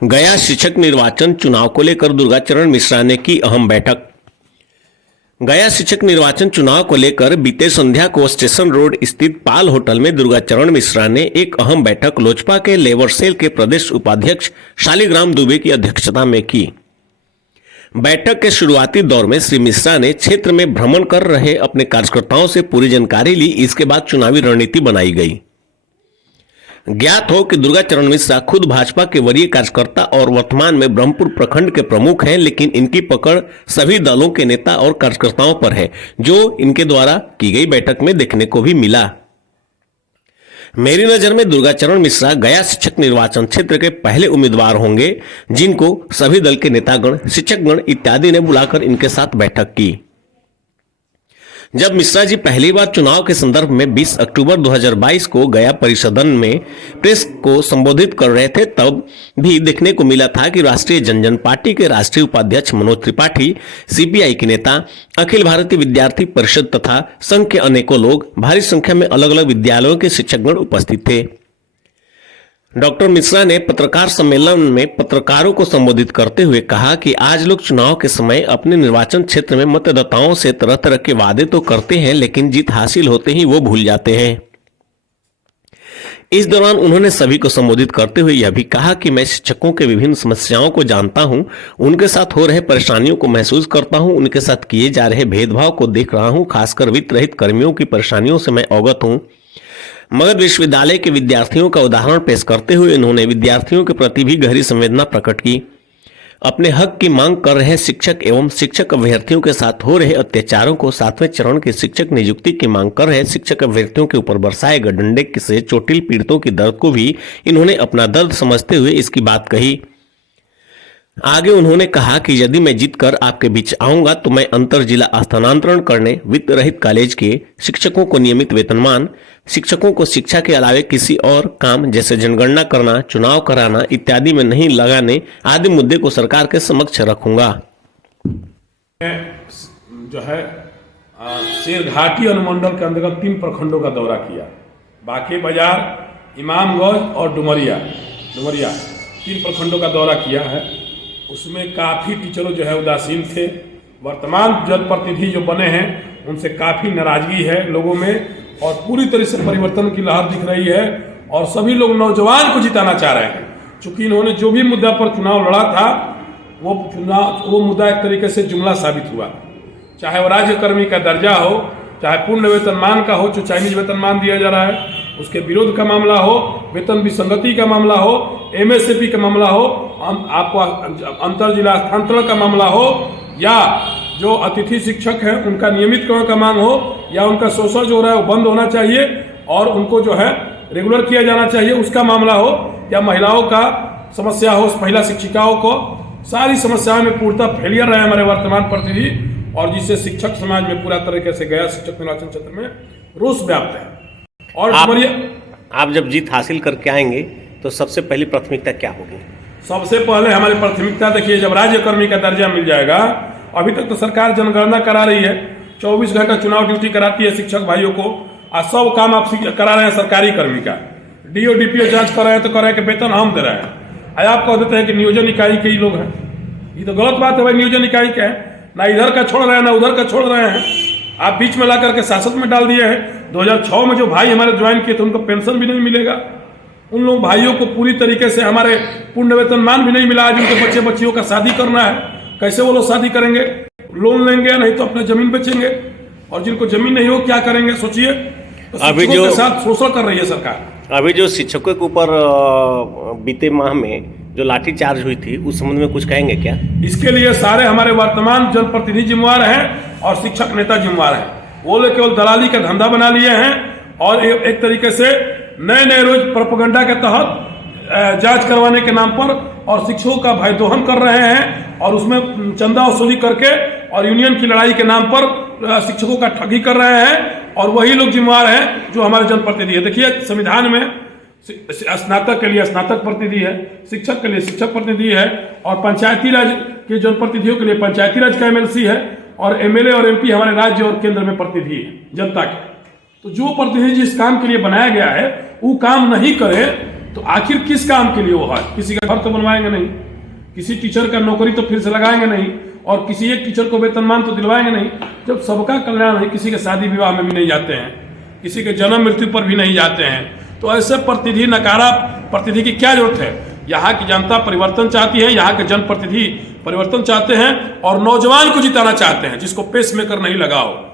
गया शिक्षक निर्वाचन चुनाव को लेकर दुर्गाचरण मिश्रा ने की अहम बैठक। गया शिक्षक निर्वाचन चुनाव को लेकर बीते संध्या को स्टेशन रोड स्थित पाल होटल में दुर्गाचरण मिश्रा ने एक अहम बैठक लोजपा के लेबर सेल के प्रदेश उपाध्यक्ष शालिग्राम दुबे की अध्यक्षता में की। बैठक के शुरुआती दौर में श्री मिश्रा ने क्षेत्र में भ्रमण कर रहे अपने कार्यकर्ताओं से पूरी जानकारी ली। इसके बाद चुनावी रणनीति बनाई गई। ज्ञात हो कि दुर्गाचरण मिश्रा खुद भाजपा के वरीय कार्यकर्ता और वर्तमान में ब्रह्मपुर प्रखंड के प्रमुख हैं, लेकिन इनकी पकड़ सभी दलों के नेता और कार्यकर्ताओं पर है, जो इनके द्वारा की गई बैठक में देखने को भी मिला। मेरी नजर में दुर्गाचरण मिश्रा गया शिक्षक निर्वाचन क्षेत्र के पहले उम्मीदवार होंगे, जिनको सभी दल के नेतागण, शिक्षकगण इत्यादि ने बुलाकर इनके साथ बैठक की। जब मिश्रा जी पहली बार चुनाव के संदर्भ में 20 अक्टूबर 2022 को गया परिसदन में प्रेस को संबोधित कर रहे थे, तब भी देखने को मिला था कि राष्ट्रीय जनजन पार्टी के राष्ट्रीय उपाध्यक्ष मनोज त्रिपाठी, सीपीआई के नेता, अखिल भारतीय विद्यार्थी परिषद तथा संघ के अनेकों लोग, भारी संख्या में अलग अलग विद्यालयों के शिक्षकगण उपस्थित थे। डॉक्टर मिश्रा ने पत्रकार सम्मेलन में पत्रकारों को संबोधित करते हुए कहा कि आज लोग चुनाव के समय अपने निर्वाचन क्षेत्र में मतदाताओं से तरह तरह के वादे तो करते हैं, लेकिन जीत हासिल होते ही वो भूल जाते हैं। इस दौरान उन्होंने सभी को संबोधित करते हुए यह भी कहा कि मैं शिक्षकों के विभिन्न समस्याओं को जानता हूं, उनके साथ हो रहे परेशानियों को महसूस करता हूं, उनके साथ किए जा रहे भेदभाव को देख रहा हूं, खासकर वित्त रहित कर्मियों की परेशानियों से मैं अवगत हूं। मगध विश्वविद्यालय के विद्यार्थियों का उदाहरण पेश करते हुए उन्होंने विद्यार्थियों के प्रति भी गहरी संवेदना प्रकट की। अपने हक की मांग कर रहे शिक्षक एवं शिक्षक अभ्यर्थियों के साथ हो रहे अत्याचारों को, 7वें चरण की शिक्षक नियुक्ति की मांग कर रहे शिक्षक अभ्यर्थियों के ऊपर बरसाए गए डंडे से चोटिल पीड़ितों की दर्द को भी इन्होंने अपना दर्द समझते हुए इसकी बात कही। आगे उन्होंने कहा कि यदि मैं जीतकर आपके बीच आऊंगा तो मैं अंतर जिला स्थानांतरण करने, वित्त रहित कॉलेज के शिक्षकों को नियमित वेतनमान, शिक्षकों को शिक्षा के अलावे किसी और काम जैसे जनगणना करना, चुनाव कराना इत्यादि में नहीं लगाने आदि मुद्दे को सरकार के समक्ष रखूंगा। जो है शेरघाटी अनुमंडल के अंतर्गत 3 प्रखंडों का दौरा किया। बाकी बाजार, इमामगंज और डुमरिया 3 प्रखंडों का दौरा किया है। उसमें काफ़ी टीचरों जो है उदासीन थे। वर्तमान जनप्रतिनिधि जो बने हैं उनसे काफ़ी नाराजगी है लोगों में, और पूरी तरह से परिवर्तन की लहर दिख रही है, और सभी लोग नौजवान को जिताना चाह रहे हैं। चूँकि इन्होंने जो भी मुद्दा पर चुनाव लड़ा था वो मुद्दा एक तरीके से जुमला साबित हुआ। चाहे वो राज्यकर्मी का दर्जा हो, चाहे पूर्ण वेतनमान का हो, जो चाइनीज वेतनमान दिया जा रहा है उसके विरोध का मामला हो, वेतन विसंगति का मामला हो, एमएसपी का मामला हो, आपको अंतर जिला स्थानांतरण का मामला हो, या जो अतिथि शिक्षक हैं उनका नियमितकरण का मांग हो, या उनका शोषण जो हो रहा है वो बंद होना चाहिए और उनको जो है रेगुलर किया जाना चाहिए उसका मामला हो, या महिलाओं का समस्या हो, महिला शिक्षिकाओं को, सारी समस्याओं में पूर्णतः फेलियर रहे हमारे वर्तमान प्रतिनिधि, और जिससे शिक्षक समाज में पूरा तरीके से गया शिक्षक निर्वाचन क्षेत्र में रोष व्याप्त है। और आप जब जीत हासिल करके आएंगे तो सबसे पहली प्राथमिकता क्या होगी? सबसे पहले हमारी प्राथमिकता देखिए, जब राज्यकर्मी का दर्जा मिल जाएगा, अभी तक तो सरकार जनगणना करा रही है, 24 घंटा चुनाव ड्यूटी कराती है शिक्षक भाइयों को, और सब काम आप करा रहे हैं सरकारी कर्मी का। डीओ डीपीओ जांच कर रहे हैं तो कर रहे हैं कि वेतन हम दे रहे हैं, आप कह देते हैं कि नियोजन इकाई के ही लोग हैं। ये तो गलत बात है भाई, नियोजन इकाई के हैं, ना इधर का छोड़ रहे हैं ना उधर का छोड़ रहे हैं, आप बीच में ला करके शासक में डाल दिए हैं। 2006 में जो भाई हमारे ज्वाइन किए थे उनको पेंशन भी नहीं मिलेगा। उन लोग भाइयों को पूरी तरीके से हमारे पूर्ण वेतनमान भी नहीं मिला। आज उनके बच्चे बच्चियों का शादी करना है, कैसे वो लोग शादी करेंगे? लोन लेंगे, नहीं तो अपने जमीन बेचेंगे, और जिनको जमीन नहीं हो क्या करेंगे सोचिए। तो अभी जो साथ शोषण कर रही है सरकार। अभी जो शिक्षकों के ऊपर बीते माह में जो लाठीचार्ज हुई थी उस संबंध में कुछ कहेंगे क्या? इसके लिए सारे हमारे वर्तमान जनप्रतिनिधि जिम्मेवार हैं और शिक्षक नेता जिम्मेवार हैं। वो लोग केवल दलाली का धंधा बना लिए हैं, और एक तरीके से नए रोज प्रोपेगेंडा के तहत जांच करवाने के नाम पर और शिक्षकों का भय दोहन कर रहे हैं, और उसमें चंदा वसूली करके और यूनियन की लड़ाई के नाम पर शिक्षकों का ठगी कर रहे हैं, और वही लोग जिम्मेवार हैं जो हमारे जनप्रतिनिधि है। देखिए, संविधान में स्नातक के लिए स्नातक प्रतिनिधि है, शिक्षक के लिए शिक्षक प्रतिनिधि है, और पंचायती राज के जनप्रतिनिधियों के लिए पंचायती राज का एमएलसी है, और एमएलए और एमपी हमारे राज्य और केंद्र में प्रतिनिधि है जनता के। तो जो प्रतिनिधि जिस काम के लिए बनाया गया है वो काम नहीं करे तो आखिर किस काम के लिए वो है? किसी का घर तो बनवाएंगे नहीं, किसी टीचर का नौकरी तो फिर से लगाएंगे नहीं, और किसी एक टीचर को वेतनमान तो दिलवाएंगे नहीं। जब सबका कल्याण है, किसी के शादी विवाह में भी नहीं जाते हैं, किसी के जन्म मृत्यु पर भी नहीं जाते हैं, तो ऐसे प्रतिनिधि नकारा प्रतिनिधि की क्या जरूरत है? यहाँ की जनता परिवर्तन चाहती है, यहाँ के जनप्रतिनिधि परिवर्तन चाहते हैं और नौजवान को जिताना चाहते हैं, जिसको पेस मेकर नहीं लगा हो।